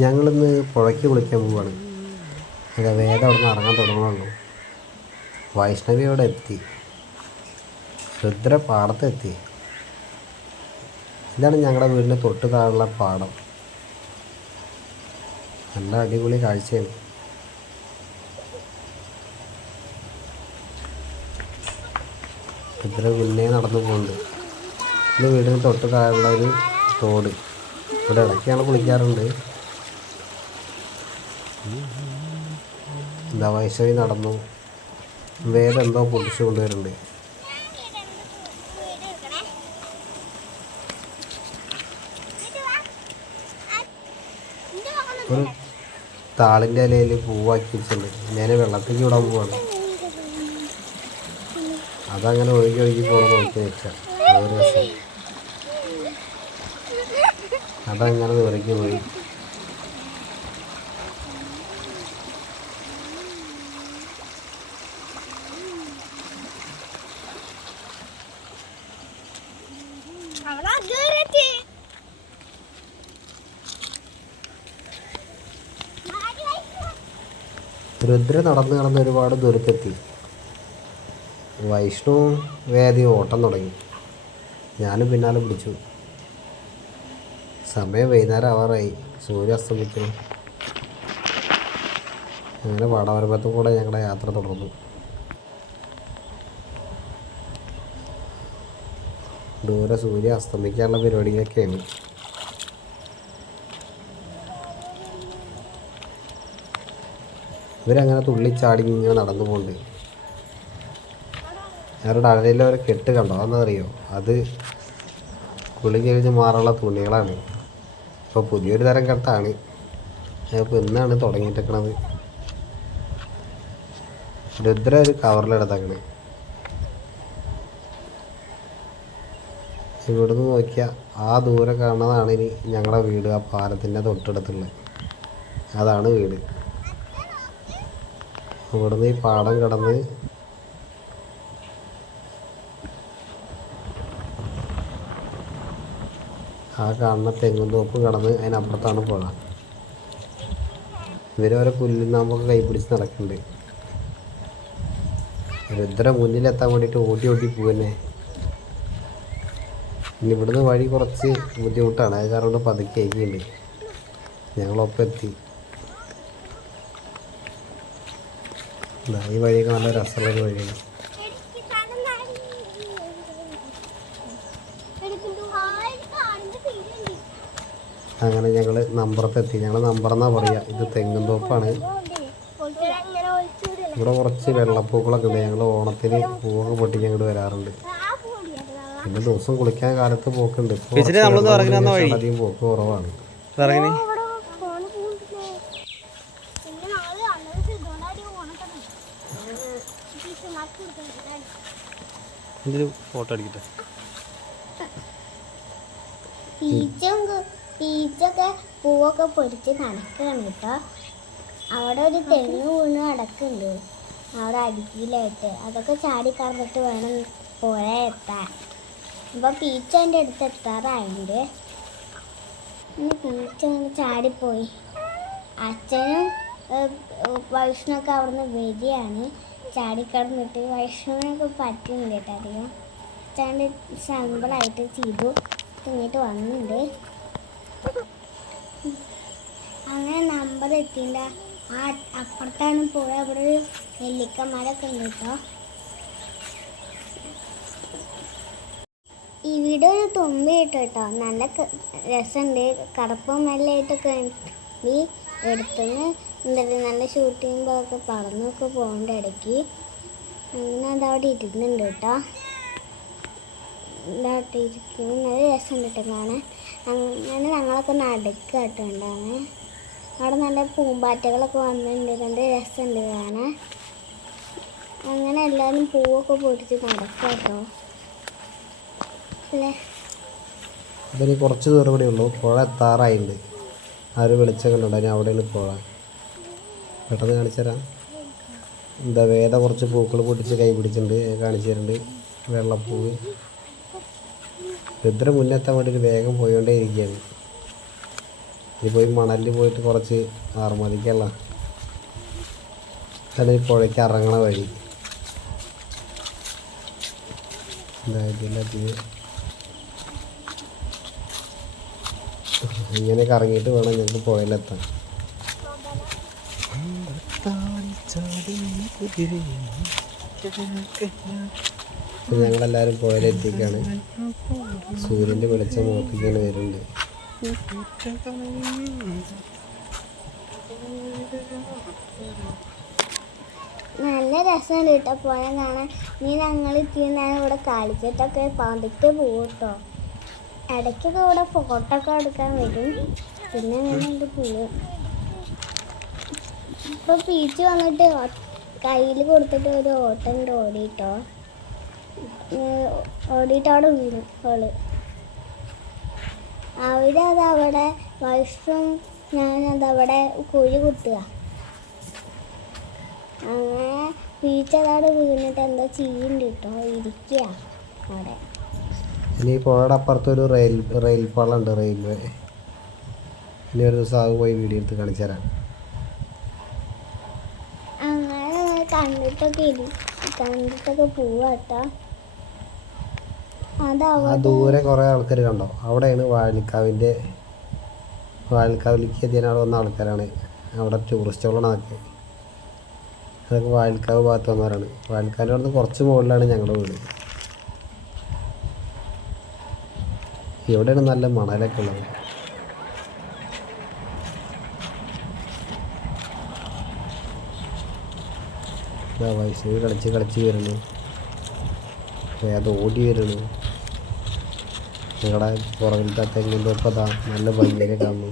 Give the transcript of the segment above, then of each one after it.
ഞങ്ങളിന്ന് പുഴയ്ക്ക് കുളിക്കാൻ പോവാണ്. അല്ല വേദം അവിടെ നിന്ന് ഇറങ്ങാൻ തുടങ്ങുന്നുള്ളൂ വൈഷ്ണവി അവിടെ എത്തി. രുദ്ര പാടത്തെത്തി ഇതാണ് ഞങ്ങളുടെ വീടിന്റെ തൊട്ട് താഴെയുള്ള പാടം. നല്ല അടിപൊളി കാഴ്ചയാണ്. രുദ്ര പിന്നെ നടന്നു പോകുന്നുണ്ട് ഇത് വീടിന് തൊട്ട് താഴെയുള്ള ഒരു തോട്. ഇവിടെ ഇടയ്ക്കാണ് കുളിക്കാറുണ്ട്. എന്താ വയസ്സായി നടന്നു. വേദം എന്തോ പൊട്ടിച്ചു കൊണ്ടുവരുന്നുണ്ട് ഒരു താളിന്റെ ഇലയിൽ പൂവാക്കി വെച്ചിട്ടുണ്ട്. ഞാൻ വെള്ളത്തേക്ക് വിടാൻ പോവാണ്. അതങ്ങനെ ഒഴുകി ഒഴുകി പോകണം നോക്കി വെച്ചാൽ അതങ്ങനെ നിറയ്ക്ക് പോയി രുദ്ര നടന്ന് നടന്ന് ഒരുപാട് ദൂരത്തെത്തി. വൈഷ്ണു വേദി ഓട്ടം തുടങ്ങി. ഞാനും പിന്നാലെ പിടിച്ചു. സമയം വൈകുന്നേരം ആവാറായി. സൂര്യ അസ്തമിക്കുന്നു. അങ്ങനെ പാടവരമ്പത്തു കൂടെ ഞങ്ങളുടെ യാത്ര തുടർന്നു. ദൂരെ സൂര്യ അസ്തമിക്കാനുള്ള പരിപാടിയൊക്കെയാണ് ഇവരങ്ങനെ തുള്ളിച്ചാടി ഇങ്ങനെ നടന്നു പോകുന്നുണ്ട് അവരുടെ അഴയിലെ ഒരു കെട്ട് കണ്ടോ? അതെന്നറിയോ അത് കുളി കഴിഞ്ഞ് മാറാനുള്ള തുണികളാണ്. ഇപ്പോൾ പുതിയൊരു തരം കെട്ടാണ്. അപ്പോൾ ഇന്നാണ് തുടങ്ങിയിട്ടിരിക്കണത് രുദ്ര ഒരു കവറിലെടുത്തേക്കണ് ഇവിടുന്ന് നോക്കിയാൽ ആ ദൂരെ കാണുന്നതാണ് ഇനി ഞങ്ങളുടെ വീട് ആ പാലത്തിന്റെ തൊട്ടടുത്തുള്ളത് അതാണ് വീട്. ഇവിടുന്ന് ഈ പാടം കടന്ന് ആ കാണുന്ന തെങ്ങും തോപ്പ് കടന്ന് അതിനപ്പുറത്താണ് പുഴ ഇവരെ ഓരോ ഇവരോരോ നമുക്ക് കൈപിടിച്ച് നടക്കുന്നുണ്ട് രുദ്ര മുന്നിലെത്താൻ വേണ്ടിയിട്ട് ഓടി ഓടി പോവന്നെ ഇനി ഇവിടുന്ന് വഴി കുറച്ച് ബുദ്ധിമുട്ടാണ്. അത് കാരണം പതുക്കെ അയക്കുന്നുണ്ട് ഞങ്ങളൊപ്പം എത്തി. ഈ വഴിയൊക്കെ നല്ല രസമുള്ളൊരു വഴിയാണ്. അങ്ങനെ ഞങ്ങൾ നമ്പറത്തെത്തി ഞങ്ങൾ നമ്പറെന്നാണ് പറയുക ഇത് തെങ്ങും തോപ്പാണ്. അങ്ങനെ ഇവിടെ കുറച്ച് വെള്ളപ്പൂക്കളൊക്കെ ഉണ്ട്. ഞങ്ങൾ ഓണത്തിന് പൂവൊക്കെ പൊട്ടിച്ച് അങ്ങോട്ട് വരാറുണ്ട്. പിന്നെ ദിവസം കുളിക്കാൻ കാലത്ത് പോക്കുണ്ട്. അധികം പോക്ക് കുറവാണ്. ഇതിൽ ഫോട്ടോ അടിക്കട്ടെ? പീച്ചൊക്കെ പൂവൊക്കെ പൊരിച്ച് നടക്കണം കേട്ടോ. അവിടെ ഒരു തെങ്ങ് വീണ് നടക്കുന്നുണ്ട് അവിടെ അടിക്കിലായിട്ട് അതൊക്കെ ചാടി കറന്നിട്ട് വേണം പുഴ എത്താൻ. അപ്പോൾ പീച്ച എന്റെ അടുത്ത് എത്താറായുണ്ട് ഇനി പീച്ച അങ്ങനെ ചാടിപ്പോയി. അച്ഛനും വൈഷ്ണവൊക്കെ അവിടുന്ന് വരികയാണ്. ചാടിക്കടന്നിട്ട് വൈഷ്ണവിനൊക്കെ പറ്റുന്നില്ല കേട്ടോ അധികം അച്ഛന്റെ സമ്പിളായിട്ട് ചെയ്തു. ഇങ്ങോട്ട് വന്നിട്ടുണ്ട് അങ്ങനെ നമ്പർ എത്തിയില്ല ആ അപ്പുറത്താണ് പോയത് അവിടെ ഒരു നെല്ലിക്കന്മാരൊക്കെ ഉണ്ട് കേട്ടോ ഇവിടെ ഒരു തുമ്പി ഇട്ടു കേട്ടോ നല്ല രസമുണ്ട് കറുപ്പും വെള്ളമായിട്ടൊക്കെ ഈ എടുത്തുനിന്ന് പറയുക നല്ല ഷൂട്ടിങ് ഒക്കെ പറന്നൊക്കെ പോകേണ്ട ഇടയ്ക്ക്. അങ്ങനെ അതവിടെ ഇരുന്നുണ്ട് കേട്ടോ. ഇതായിട്ട് ഇരിക്കുന്നു? നല്ല രസമുണ്ട് കേട്ടോ കാണാൻ. അങ്ങനെ ഞങ്ങളൊക്കെ നടക്കുക കേട്ടോ ഉണ്ടാകുന്നത് അവിടെ നല്ല പൂമ്പാറ്റകളൊക്കെ വന്നിട്ടുണ്ട്. നല്ല രസമുണ്ട് കാണാൻ. അങ്ങനെ എല്ലാവരും പൂവൊക്കെ പൊടിച്ച് നടക്കുക കേട്ടോ. ഇനി കുറച്ച് ദൂരം കൂടെ ഉള്ളൂ. പുഴ എത്താറായിട്ടുണ്ട് ആ ഒരു വെളിച്ചം കണ്ടുണ്ട് അതിന് അവിടെയാണ് പുഴ പെട്ടെന്ന് കാണിച്ചു തരാം. എന്താ വേദ കുറച്ച് പൂക്കൾ പൊട്ടിച്ച് കൈ പിടിച്ചിട്ടുണ്ട്. കാണിച്ചു തരുന്നുണ്ട്. വെള്ളപ്പൂവ്. രുദ്ര മുന്നെത്താൻ വേണ്ടിയിട്ട് വേഗം പോയോണ്ടേ ഇരിക്കുകയാണ്. ഇനി പോയി മണലിൽ പോയിട്ട് കുറച്ച് ആർമതിക്കല്ല അല്ലെങ്കിൽ പുഴയ്ക്ക് ഇറങ്ങണ വഴി. ഇതായിട്ടില്ല ഇത്? ഇങ്ങനെയൊക്കെ കറങ്ങിയിട്ട് വേണം ഞങ്ങൾക്ക് പുഴയിലെത്താൻ. അപ്പോൾ ഞങ്ങളെല്ലാവരും പുഴയിലെത്തിക്കാണ്. സൂര്യന്റെ വെളിച്ചം നോക്കിങ്ങനെ വരുന്നുണ്ട് നല്ല രസമാണ് കേട്ടോ പുഴ കാണാൻ. നീ ഞങ്ങൾ ഇവിടെ കളിച്ചിട്ടൊക്കെ പതുക്കെ പോകും കേട്ടോ കൂടെ ഫോട്ടോ ഒക്കെ എടുക്കാൻ വരും. പിന്നെ ഞാൻ എന്ത് പോവും. ഇപ്പൊ പീച്ച് വന്നിട്ട് കയ്യിൽ കൊടുത്തിട്ട് ഒരു ഓട്ടം ഉണ്ട് ഓടിയിട്ടോ ഏഹ് ഓടിയിട്ട് അവിടെ വീണു അവൾ. അവിടെ അവിടെ വൈഫും ഞാനത് അവിടെ കുഴി കുത്തുക. അങ്ങനെ പീച്ച് അതവിടെ വീണിട്ട് എന്തോ ചെയ്യുന്നുണ്ട് കേട്ടോ ഇരിക്കുക അവിടെ. ഇനി പുഴയുടെ അപ്പുറത്തൊരു റെയിൽ റെയിൽ പാളം ഉണ്ട് റെയിൽവേ. ഇനി ഒരു ദിവസം അത് പോയി വീഡിയോ എടുത്ത് കാണിച്ചു തരാം. ആ ദൂരെ കുറേ ആൾക്കാർ കണ്ടോ? അവിടെയാണ് വാഴക്കാവിന്റെ വാഴക്കാവിലേക്ക് എത്തിയാൽ വന്ന ആൾക്കാരാണ്. അവിടെ ടൂറിസ്റ്റുകളാണ് അതൊക്കെ. അതൊക്കെ വാഴക്കാവ് ഭാഗത്ത് വന്നവരാണ്. വാഴക്കാവിന്റെ അവിടെ നിന്ന് കുറച്ച് മുകളിലാണ് ഞങ്ങളുടെ വീട്. ഇവിടെയാണ് നല്ല മണലൊക്കെ ഉള്ളത്? വയസ്സിന് വയസ്സ് കളിച്ച് കളിച്ച് വരുന്നു. അത് ഓടി വരുന്നു. ഞങ്ങളുടെ പുറകിലത്തെ തെങ്ങിന്റെ ഒപ്പതാ നല്ല ഭംഗിയൊക്കെ കാണുന്നു.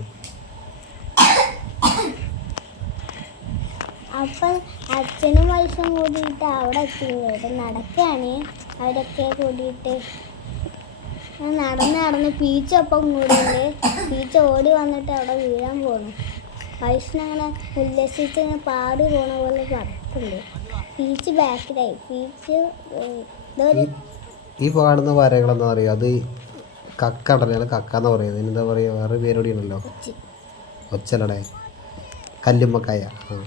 അപ്പം അച്ഛനും വയസ്സും കൂടിയിട്ട് അവിടെ എത്തിയത് നടക്കുകയാണ് അവരൊക്കെ കൂടിയിട്ട് നടന്ന് നടന്ന് പീച്ചൊപ്പം കൂടിയുണ്ട് പീച്ച ഓടി വന്നിട്ട് അവിടെ വീഴാൻ പോണു. വൈഷ്ണവനെ ഉല്ലസിച്ച് ഇങ്ങനെ പാടി പോണ പോലെ നടക്കുന്നു പീച്ച് ബാക്കിലായി. പീച്ച് ഇതൊരു ഈ പാടുന്ന വരകളെന്ന് പറയുക? അത് കക്ക ഉണ്ടല്ലോ കക്ക എന്ന് പറയുന്നത് എന്താ പറയുക? വേറെ പേരോടി ഉണ്ടല്ലോ ഒച്ചലടെ. കല്ലുമ്മക്കായ. ആ.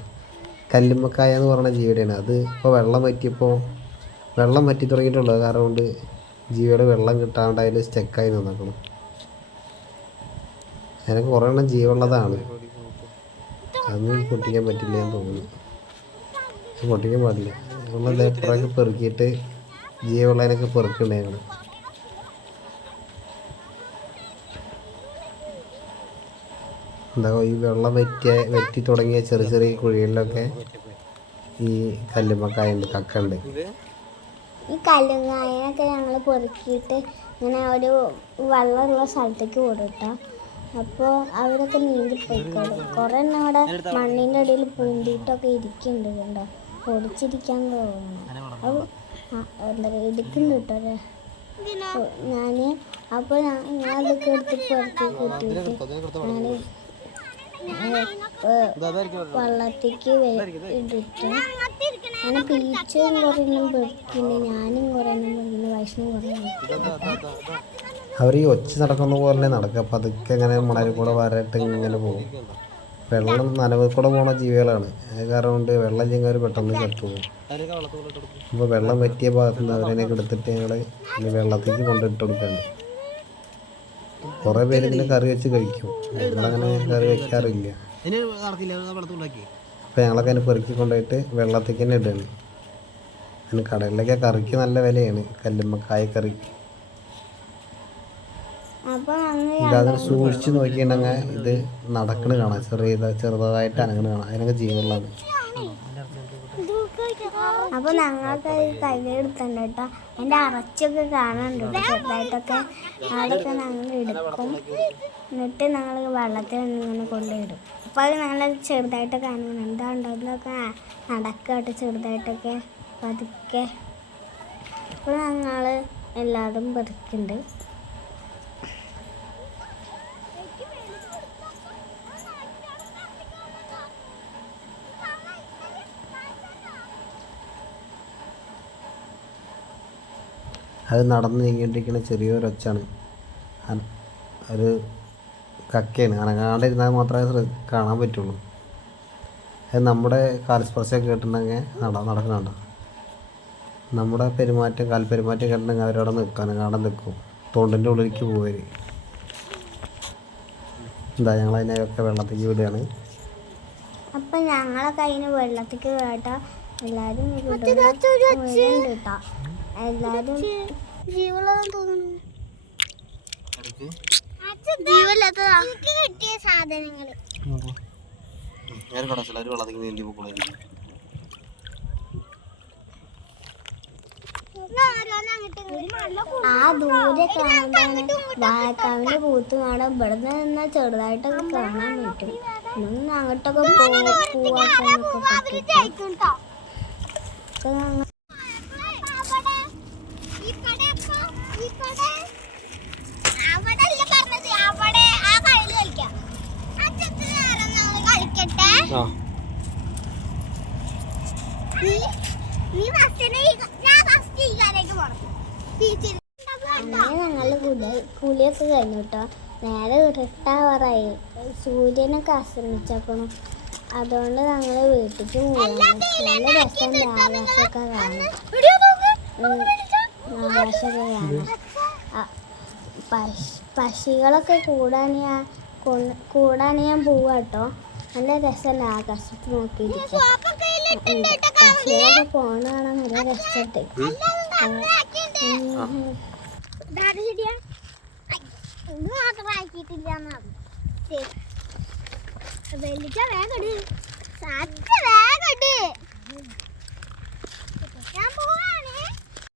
കല്ലുമ്മക്കായ എന്ന് പറയുന്ന ജീവിയുടെയാണ്. അത് ഇപ്പോൾ വെള്ളം വറ്റിയപ്പോൾ വെള്ളം വറ്റി തുടങ്ങിയിട്ടുള്ളത് കാരണം കൊണ്ട് ജീവിയുടെ വെള്ളം കിട്ടാണ്ട് അതിൽ സ്റ്റെക്കായി നിന്നേക്കണം. അതിന് കുറേ എണ്ണം ജീവുള്ളതാണ് അതൊന്നും പൊട്ടിക്കാൻ പറ്റില്ല എന്ന് തോന്നുന്നു. പൊട്ടിക്കാൻ പാടില്ല. നമ്മൾ കുറേയൊക്കെ പെറുക്കിയിട്ട് ജീവുള്ളതിനൊക്കെ പെറുക്കണ്ടായിരുന്നു എന്താ ഈ വെള്ളം വറ്റിയ വറ്റി തുടങ്ങിയ ചെറിയ ചെറിയ കുഴികളിലൊക്കെ ഈ കല്ലുമ്മക്കായുണ്ട് കക്കുണ്ട് ഈ കല്ലുങ്ങായനൊക്കെ ഞങ്ങൾ പെറുക്കിയിട്ട് ഇങ്ങനെ ഒരു വെള്ളമുള്ള സ്ഥലത്തേക്ക് ഓടിട്ടോ അപ്പോൾ അവരൊക്കെ നീന്തി പോയിക്കോളും. കുറേ എണ്ണം അവിടെ മണ്ണിന്റെ ഇടയിൽ പൂണ്ടിയിട്ടൊക്കെ ഇരിക്കുന്നുണ്ട് കണ്ടോ? പൊടിച്ചിരിക്കാൻ തോന്നുന്നു. അപ്പോൾ എന്താ പറയുക ഇരിക്കുന്നുണ്ട് കേട്ടോ ഞാൻ അപ്പോൾ ഞാൻ അതൊക്കെ എടുത്ത് പുറത്ത് കൂട്ടിയിട്ട് ഞാൻ വെള്ളത്തേക്ക് ഇട്ടിട്ട് അങ്ങനെ പീച്ചും കുറേ എണ്ണം പെറുക്കിണ്ട് ഞാനും കുറേ എണ്ണം പെറുക്കിണ്ട് വയസ്സിനും കുറേ അവർ ഈ ഒച്ച നടക്കുന്ന പോലെ നടക്കുക. അപ്പം അതൊക്കെ ഇങ്ങനെ മണലിൽ കൂടെ വരട്ട് ഇങ്ങനെ പോകും. വെള്ളം നനവിൽ കൂടെ പോണ ജീവികളാണ്. അത് കാരണം കൊണ്ട് വെള്ളം ചെങ്ങാൽ പെട്ടെന്ന് ചത്തുപോകും അപ്പോൾ വെള്ളം പറ്റിയ ഭാഗത്ത് നിന്ന് അവരതിനൊക്കെ എടുത്തിട്ട് ഞങ്ങൾ ഇനി വെള്ളത്തേക്ക് കൊണ്ടിട്ട് കൊടുക്കാണ്. കുറേ പേര് ഇങ്ങനെ കറി വെച്ച് കഴിക്കും. ഞങ്ങളങ്ങനെ കറി വെക്കാറില്ല. അപ്പോൾ ഞങ്ങളൊക്കെ അതിനെ പെറുക്കി കൊണ്ടുപോയിട്ട് വെള്ളത്തേക്ക് തന്നെ ഇടുകയാണ് അതിന് കടകളിലൊക്കെ കറിക്ക് നല്ല വിലയാണ് കല്ലുമ്മക്കായ കറി. ഇല്ലാതെ സൂക്ഷിച്ച് നോക്കിയിട്ടുണ്ടെങ്കിൽ ഇത് നടക്കണ കാണാം. ചെറിയ ചെറുതായിട്ട് അനങ്ങണ കാണാം. അതിനൊക്കെ ജീവനുള്ളതാണ്. അപ്പോൾ ഞങ്ങൾക്ക് കയ്യിലെടുത്തുണ്ട് കേട്ടോ. എന്റെ അറച്ചൊക്കെ കാണാനുണ്ട് കേട്ടോ. ചെറുതായിട്ടൊക്കെ അതൊക്കെ ഞങ്ങൾ എടുക്കും. എന്നിട്ട് ഞങ്ങൾ വെള്ളത്തിൽ ഇങ്ങനെ കൊണ്ടിടും അപ്പോൾ അത് നല്ല ചെറുതായിട്ടൊക്കെ കാണുന്നു എന്താ ഇതൊക്കെ നടക്കട്ടെ ചെറുതായിട്ടൊക്കെ. പതുക്കെ. അപ്പോൾ ഞങ്ങൾ എല്ലാതും പെറുക്കുന്നുണ്ട് അത് നടന്ന് ചെറിയൊരു ഒച്ചാണ് ഒരു കക്കയാണ്. അനങ്ങാണ്ടിരുന്നാൽ മാത്രമേ കാണാൻ പറ്റുള്ളൂ. അത് നമ്മുടെ കാൽസ്പർശമൊക്കെ കേട്ടിട്ടുണ്ടെങ്കിൽ നട നടക്കുന്നുണ്ട്. നമ്മുടെ പെരുമാറ്റം കാൽ പെരുമാറ്റം കേട്ടിട്ടുണ്ടെങ്കിൽ അവരവിടെ നിൽക്കും. അനങ്ങാണ്ട് നിൽക്കും. തൊണ്ടിന്റെ ഉള്ളിലേക്ക് പോവര്. എന്താ ഞങ്ങൾ അതിനെയൊക്കെ വെള്ളത്തേക്ക് വിടുകയാണ്. അപ്പൊ ഞങ്ങളൊക്കെ അതിന് വെള്ളത്തേക്ക് വേട്ട എല്ലാരും കേട്ടോ എല്ലാരും തോന്നുന്നു. കിട്ടിയ ആ ദൂരെ വാഴക്കാവിന്റെ പൂത്ത് കാണാൻ ഇവിടുന്ന് നിന്നാ ചെറുതായിട്ടൊക്കെ കാണാൻ പറ്റും. അങ്ങോട്ടൊക്കെ പോവാനൊക്കെ അങ്ങനെ കുളി കുളിയൊക്കെ കഴിഞ്ഞു കേട്ടോ നേരെ റിട്ടാവറായി സൂര്യനൊക്കെ അസ്തമിച്ചേക്കണം അതുകൊണ്ട് ഞങ്ങൾ വീട്ടിലേക്ക് പോവാണ്. നല്ല രസം ആകാശമൊക്കെ കാണും ആകാശമൊക്കെ കാണാം പക്ഷികളൊക്കെ കൂടാൻ ഞാൻ കൂടാൻ ഞാൻ പോവാ കേട്ടോ നല്ല രസമല്ല ആകാശത്ത് നോക്കി പക്ഷികളൊക്കെ പോണ കാണാൻ നല്ല രസമുണ്ട്. വെള്ളിച്ച വേഗം സത്യ വേഗം